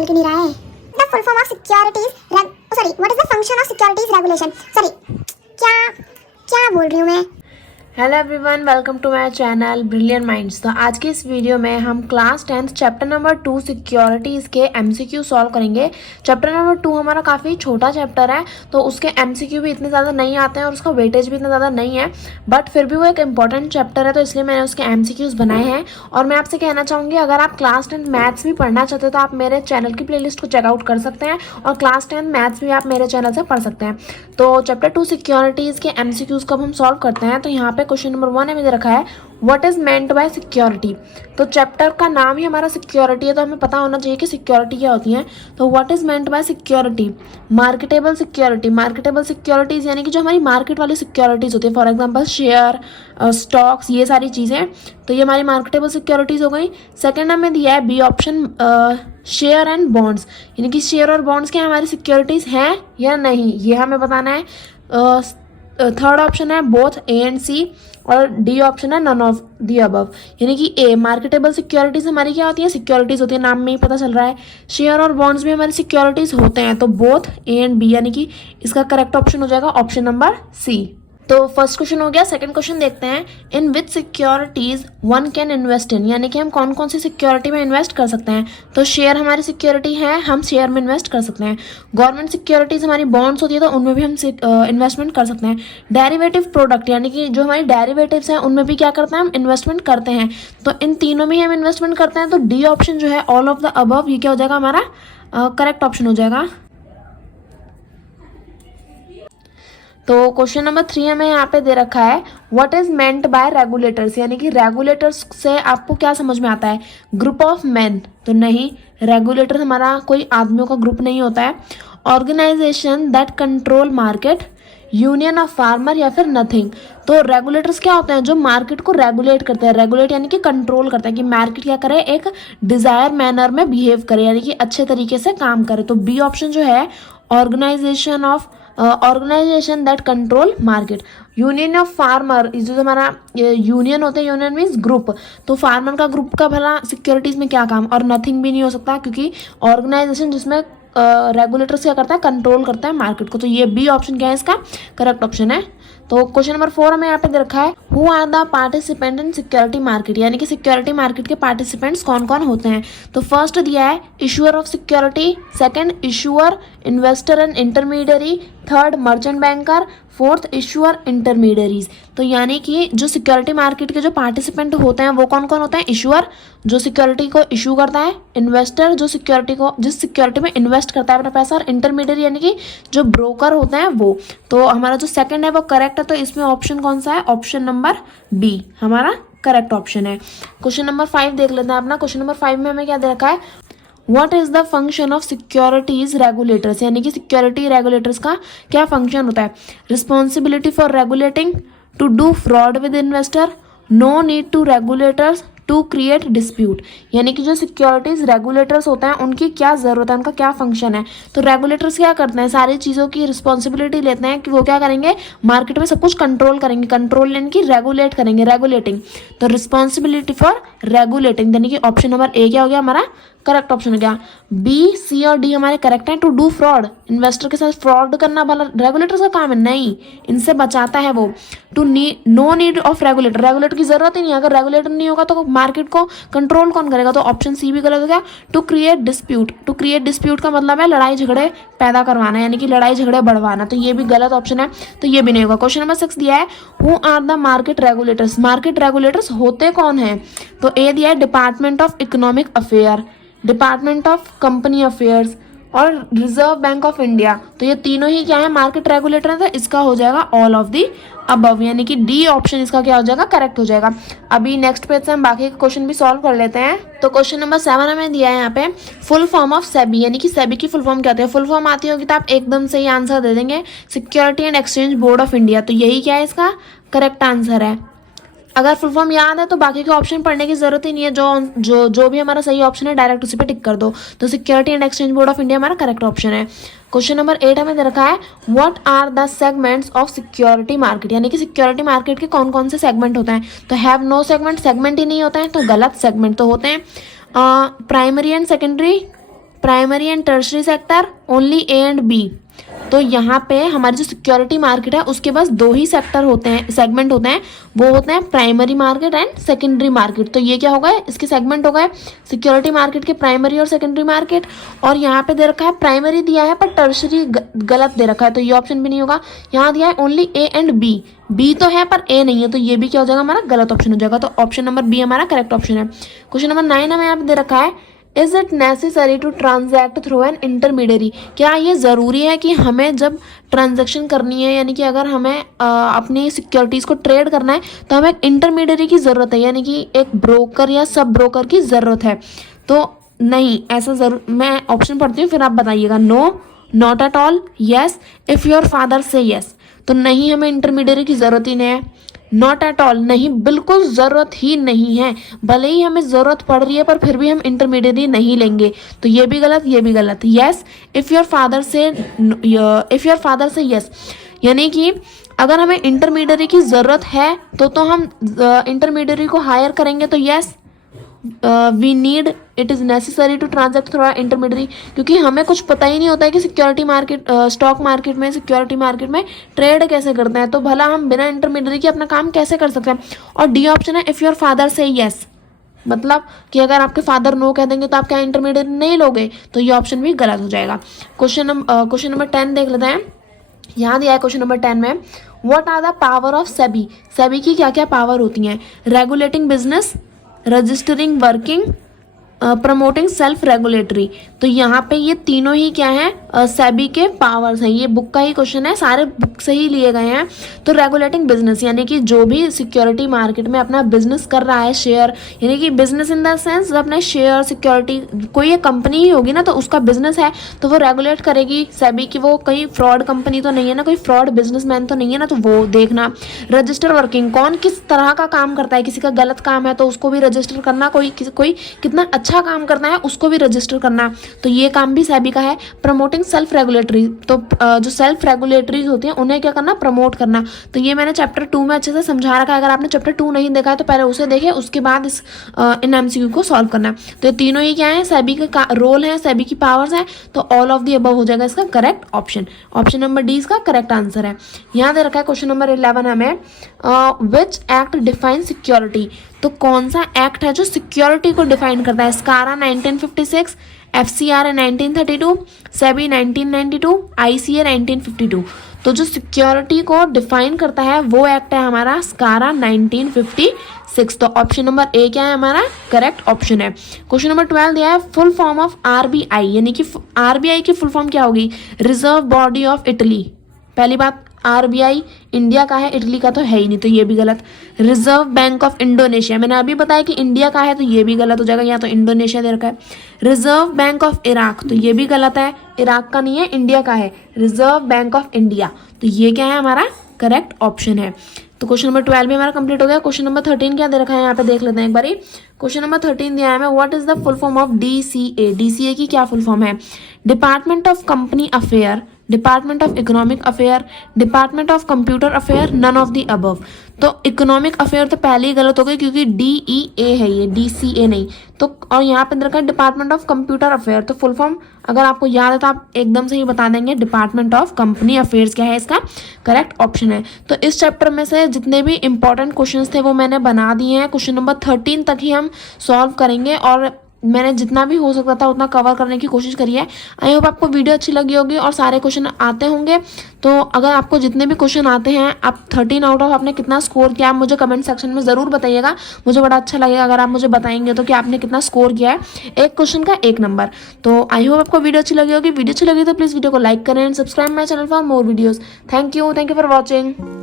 चल क्यों नहीं रहा है? The full form of securities sorry what is the function of securities regulation sorry क्या क्या बोल रही हूँ मैं? Hello everyone, welcome to my channel brilliant minds. तो आज की इस वीडियो में हम class 10th chapter number 2 securities के एमसीक्यू सॉल्व करेंगे। चैप्टर नंबर 2 हमारा काफ़ी छोटा चैप्टर है, तो उसके एमसीक्यू भी इतने ज़्यादा नहीं आते हैं और उसका वेटेज भी इतना ज़्यादा नहीं है, बट फिर भी वो एक इंपॉर्टेंट चैप्टर है, तो इसलिए मैंने उसके एमसीक्यूज़ बनाए हैं। और मैं आपसे कहना चाहूँगी, अगर आप क्लास 10 मैथ्स भी पढ़ना चाहते हो तो आप मेरे चैनल की प्लेलिस्ट को चेकआउट कर सकते हैं और क्लास 10 मैथ्स भी आप मेरे चैनल से पढ़ सकते हैं। तो चैप्टर 2 सिक्योरिटीज़ के एमसीक्यूज़ को हम सॉल्व करते हैं। तो यहाँ पे क्वेश्चन नंबर 1 में रखा है what is meant by security. तो चैप्टर का नाम ही हमारा सिक्योरिटी है, तो हमें पता होना चाहिए कि सिक्योरिटी क्या होती है। तो what is meant by security, marketable security. Marketable securities यानी कि जो हमारी मार्केट वाली सिक्योरिटीज होती है, फॉर एग्जांपल शेयर, स्टॉक्स, ये सारी चीज़ें, तो ये हमारी मार्केटेबल सिक्योरिटीज हो गई। सेकेंड हमें दिया है B option, share and bonds, यानी कि शेयर और बॉन्ड्स क्या हमारी सिक्योरिटीज हैं या नहीं, ये हमें बताना है। थर्ड ऑप्शन है बोथ ए एंड सी, और डी ऑप्शन है नन ऑफ दी अबव, यानी कि ए मार्केटेबल सिक्योरिटीज हमारी क्या होती है, सिक्योरिटीज होती है, नाम में ही पता चल रहा है। शेयर और बॉन्ड्स भी हमारी सिक्योरिटीज होते हैं, तो बोथ ए एंड बी, यानी कि इसका करेक्ट ऑप्शन हो जाएगा ऑप्शन नंबर सी। तो फर्स्ट क्वेश्चन हो गया। सेकंड क्वेश्चन देखते हैं, in which securities one can invest in, यानी कि हम कौन कौन सी सिक्योरिटी में इन्वेस्ट कर सकते हैं। तो शेयर हमारी सिक्योरिटी है, हम शेयर में इन्वेस्ट कर सकते हैं। गवर्नमेंट सिक्योरिटीज हमारी बॉन्ड्स होती है, तो उनमें भी हम इन्वेस्टमेंट कर सकते हैं। डेरिवेटिव प्रोडक्ट, यानी कि जो हमारी डेरिवेटिव्स हैं उनमें भी क्या करते हैं, हम इन्वेस्टमेंट करते हैं। तो इन तीनों में हम इन्वेस्टमेंट करते हैं, तो डी ऑप्शन जो है ऑल ऑफ द अबव, ये क्या हो जाएगा हमारा करेक्ट ऑप्शन हो जाएगा। तो क्वेश्चन नंबर 3 हमें यहाँ पे दे रखा है what is meant by regulators, यानी कि रेगुलेटर्स से आपको क्या समझ में आता है, ग्रुप ऑफ मैन। तो नहीं, रेगुलेटर हमारा कोई आदमियों का ग्रुप नहीं होता है। Organisation that control market, union of farmer, या फिर नथिंग। तो रेगुलेटर्स क्या होते हैं, जो मार्केट को रेगुलेट करते हैं। रेगुलेट यानी कि कंट्रोल करते हैं कि मार्केट क्या करे, एक डिजायर मैनर में बिहेव करे, यानी कि अच्छे तरीके से काम करे। तो बी ऑप्शन जो है organisation that control market. Union of farmer, जो हमारा यूनियन होता है, यूनियन मीन्स ग्रुप, तो फार्मर का ग्रुप का भला सिक्योरिटीज में क्या काम, और नथिंग भी नहीं हो सकता, क्योंकि ऑर्गेनाइजेशन जिसमें रेगुलेटर्स क्या करता है, कंट्रोल करता है मार्केट को। तो ये बी ऑप्शन क्या है, इसका करेक्ट ऑप्शन है। तो क्वेश्चन नंबर 4 हमें यहाँ पे दे रखा है who are the participant in security market, यानी कि सिक्योरिटी मार्केट के पार्टिसिपेंट्स कौन कौन होते हैं। तो फर्स्ट दिया है issuer of security, second issuer, investor and intermediary, third merchant banker, fourth issuer, intermediaries. तो यानी कि जो सिक्योरिटी मार्केट के जो पार्टिसिपेंट होते हैं वो कौन कौन होते हैं, इशूअर जो सिक्योरिटी को इशू करता है, इन्वेस्टर जो जिस सिक्योरिटी में इन्वेस्ट करता है अपना पैसा, और इंटरमीडियरी यानी कि जो ब्रोकर होते हैं वो। तो हमारा जो सेकंड है वो करेक्ट है, तो इसमें ऑप्शन कौन सा है, ऑप्शन नंबर बी हमारा करेक्ट ऑप्शन है। क्वेश्चन नंबर 5 देख लेते हैं अपना। क्वेश्चन नंबर 5 में हमें क्या दे रखा है, what is the function of securities regulators, यानी कि सिक्योरिटी रेगुलेटर्स का क्या फंक्शन होता है। Responsibility for regulating, to do fraud with investor, no need to regulators, to create dispute. यानी कि जो सिक्योरिटीज रेगुलेटर्स होते हैं उनकी क्या जरूरत है, उनका क्या फंक्शन है। तो रेगुलेटर्स क्या करते हैं, सारी चीज़ों की रिस्पॉन्सिबिलिटी लेते हैं कि वो क्या करेंगे, मार्केट में सब कुछ कंट्रोल करेंगे। कंट्रोल यानी कि रेगुलेट करेंगे, रेगुलेटिंग। तो रिस्पॉन्सिबिलिटी फॉर रेगुलेटिंग, यानी कि ऑप्शन नंबर ए क्या हो गया हमारा करेक्ट ऑप्शन हो गया। बी, सी और डी हमारे करेक्ट हैं। टू डू फ्रॉड, इन्वेस्टर के साथ फ्रॉड करना भला रेगुलेटर्स का काम है, नहीं, इनसे बचाता है वो। To no need of regulator, regulator की जरूरत ही नहीं है। अगर रेगुलेटर नहीं होगा तो मार्केट को कंट्रोल कौन करेगा, तो ऑप्शन सी भी गलत हो गया। To create dispute, to create dispute का मतलब है लड़ाई झगड़े पैदा करवाना, यानी कि लड़ाई झगड़े बढ़वाना, तो ये भी गलत ऑप्शन है, तो ये भी नहीं होगा। क्वेश्चन नंबर 6 दिया है who are the market regulators, market regulators होते कौन है। तो ए दिया है department of economic affair, department of company affairs और रिजर्व बैंक ऑफ इंडिया। तो ये तीनों ही क्या है, मार्केट रेगुलेटर है, तो इसका हो जाएगा ऑल ऑफ दी अबव, यानी कि डी ऑप्शन इसका क्या हो जाएगा, करेक्ट हो जाएगा। अभी नेक्स्ट पेज से हम बाकी के क्वेश्चन भी सॉल्व कर लेते हैं। तो क्वेश्चन नंबर 7 हमें दिया है यहाँ पे फुल फॉर्म ऑफ सेबी, यानी कि सेबी की फुल फॉर्म क्या होती है। फुल फॉर्म आती होगी तो आप एकदम से ही आंसर दे देंगे, security and exchange board of India. तो यही क्या है, इसका करेक्ट आंसर है। अगर फुल फॉर्म याद है तो बाकी के ऑप्शन पढ़ने की जरूरत ही नहीं है, जो भी हमारा सही ऑप्शन है डायरेक्ट उसी पे टिक कर दो। तो security and exchange board of India हमारा करेक्ट ऑप्शन है। क्वेश्चन नंबर 8 हमें दे रखा है what are the segments of security market, यानी कि सिक्योरिटी मार्केट के कौन कौन से सेगमेंट होते हैं। तो हैव नो सेगमेंट, सेगमेंट ही नहीं होता है, तो गलत, सेगमेंट तो होते हैं। Primary and secondary primary and tertiary sector, only A and B. तो यहाँ पे हमारी जो सिक्योरिटी मार्केट है उसके पास दो ही सेक्टर होते हैं, सेगमेंट होते हैं, वो होते हैं primary market and secondary market. तो ये क्या होगा, इसके सेगमेंट हो गए सिक्योरिटी मार्केट के प्राइमरी और सेकेंडरी मार्केट। और यहाँ पे दे रखा है प्राइमरी दिया है पर टर्शरी गलत दे रखा है, तो ये ऑप्शन भी नहीं होगा। यहाँ दिया है only A and B, B तो है पर ए नहीं है, तो ये भी क्या हो जाएगा, हमारा गलत ऑप्शन हो जाएगा। तो ऑप्शन नंबर बी हमारा करेक्ट ऑप्शन है। क्वेश्चन नंबर 9 हमें यहाँ पे दे रखा है, is it necessary to transact through an intermediary. क्या ये ज़रूरी है कि हमें जब ट्रांजैक्शन करनी है, यानी कि अगर हमें अपनी सिक्योरिटीज़ को ट्रेड करना है तो हमें एक इंटरमीडियरी की ज़रूरत है, यानी कि एक ब्रोकर या सब ब्रोकर की ज़रूरत है। तो नहीं, ऐसा ज़रूर, मैं ऑप्शन पढ़ती हूँ फिर आप बताइएगा। No, not at all, yes, if your father से येस। तो नहीं, हमें इंटरमीडियरी की ज़रूरत ही नहीं है। नॉट एट ऑल, नहीं, बिल्कुल ज़रूरत ही नहीं है। भले ही हमें ज़रूरत पड़ रही है पर फिर भी हम इंटरमीडियरी नहीं लेंगे, तो ये भी गलत, ये भी गलत। येस, इफ़ योर फादर से येस, यानी कि अगर हमें इंटरमीडियरी की ज़रूरत है तो हम इंटरमीडियरी को हायर करेंगे, तो yes, we need, it is necessary to transact through intermediary, क्योंकि हमें कुछ पता ही नहीं होता है कि सिक्योरिटी मार्केट, स्टॉक मार्केट में, सिक्योरिटी मार्केट में ट्रेड कैसे करते हैं, तो भला हम बिना इंटरमीडियरी के अपना काम कैसे कर सकते हैं। और डी ऑप्शन है, इफ़ योर फादर से येस, मतलब कि अगर आपके फादर नो कह देंगे तो आप क्या इंटरमीडियरी नहीं लोगे, तो ये ऑप्शन भी गलत हो जाएगा। क्वेश्चन नंबर 10 देख लेते हैं। यहाँ दिया है क्वेश्चन नंबर 10 में, what are the power of SEBI. SEBI की क्या क्या पावर होती हैं, regulating business, registering working, promoting self regulatory. तो यहाँ पे ये तीनों ही क्या है, सेबी के पावर्स हैं। ये बुक का ही क्वेश्चन है, सारे बुक से ही लिए गए हैं। तो रेगुलेटिंग बिजनेस यानी कि जो भी सिक्योरिटी मार्केट में अपना बिजनेस कर रहा है, शेयर, यानी कि बिजनेस इन द सेंस अपने शेयर, सिक्योरिटी, कोई एक कंपनी ही होगी ना, तो उसका बिजनेस है तो वो रेगुलेट करेगी सेबी की, वो कहीं फ्रॉड कंपनी तो नहीं है ना, कोई फ्रॉड बिजनेसमैन तो नहीं है ना, तो वो देखना। रजिस्टर वर्किंग, कौन किस तरह का काम करता है, किसी का गलत काम है तो उसको भी रजिस्टर करना, कोई कितना अच्छा काम करना है उसको भी रजिस्टर करना, तो ये काम भी सेबी का है। प्रमोटिंग सेल्फ रेगुलेटरी, तो जो सेल्फ रेगुलेटरीज होती हैं उन्हें क्या करना, प्रमोट करना। तो ये मैंने चैप्टर 2 में अच्छे से समझा रखा है, अगर आपने चैप्टर 2 नहीं देखा है तो पहले उसे देखें, उसके बाद इस इन एमसीक्यू को सॉल्व करना। तो ये तीनों ही क्या है, सेबी का रोल है, सेबी की पावर्स हैं, तो ऑल ऑफ दी अबव हो जाएगा इसका correct option. Option number D इसका करेक्ट आंसर है। यहाँ दे रखा है क्वेश्चन नंबर 11 हमें, विच एक्ट डिफाइन सिक्योरिटी। तो कौन सा एक्ट है जो सिक्योरिटी को डिफाइन करता है। स्कारा 1956, एफसीआर 1932, सेबी 1992, आईसीए 1952। तो जो सिक्योरिटी को डिफाइन करता है वो एक्ट है हमारा स्कारा 1956। तो ऑप्शन नंबर ए क्या है, हमारा करेक्ट ऑप्शन है। क्वेश्चन नंबर 12 दिया है, फुल फॉर्म ऑफ आरबीआई, यानी कि आरबीआई की फुल फॉर्म क्या होगी, रिजर्व बॉडी ऑफ इटली। पहली बात, आरबीआई इंडिया का है, इटली का तो है ही नहीं, तो ये भी गलत। रिजर्व बैंक ऑफ इंडोनेशिया, मैंने अभी बताया कि इंडिया का है, तो ये भी गलत हो जाएगा, यहाँ तो इंडोनेशिया दे रखा है। रिजर्व बैंक ऑफ इराक, तो ये भी गलत है, इराक का नहीं है, इंडिया का है। रिजर्व बैंक ऑफ इंडिया, तो ये क्या है, हमारा करेक्ट ऑप्शन है। तो क्वेश्चन नंबर 12 भी हमारा कंप्लीट हो गया। क्वेश्चन नंबर 13 क्या दे रखा है, यहाँ पे देख लेते हैं एक बारी। क्वेश्चन नंबर 13 दिया है हमें, what is the full form of DCA. DCA की क्या फुल फॉर्म है, department of company affair, department of economic affair, department of computer affair, none of the above. तो इकोनॉमिक अफेयर तो पहले ही गलत हो गई क्योंकि DEA है ये, DCA नहीं। तो और यहाँ पे रखा है डिपार्टमेंट ऑफ कंप्यूटर अफेयर, तो फुल फॉर्म अगर आपको याद है तो आप एकदम से ही बता देंगे, डिपार्टमेंट ऑफ कंपनी अफेयर्स क्या है, इसका करेक्ट ऑप्शन है। तो इस चैप्टर में से जितने भी इंपॉर्टेंट क्वेश्चंस थे वो मैंने बना दिए हैं। क्वेश्चन नंबर 13 तक ही हम सॉल्व करेंगे और मैंने जितना भी हो सकता था उतना कवर करने की कोशिश करी है। आई होप आपको वीडियो अच्छी लगी होगी और सारे क्वेश्चन आते होंगे। तो अगर आपको जितने भी क्वेश्चन आते हैं, आप 13 आउट ऑफ आपने कितना स्कोर किया, आप मुझे कमेंट सेक्शन में ज़रूर बताइएगा। मुझे बड़ा अच्छा लगेगा अगर आप मुझे बताएंगे तो कि आपने कितना स्कोर किया है, एक क्वेश्चन का 1 नंबर। तो आई होप आपको वीडियो अच्छी लगी होगी। वीडियो अच्छी लगी तो प्लीज़ वीडियो को लाइक करें and subscribe my channel for more videos. Thank you for watching.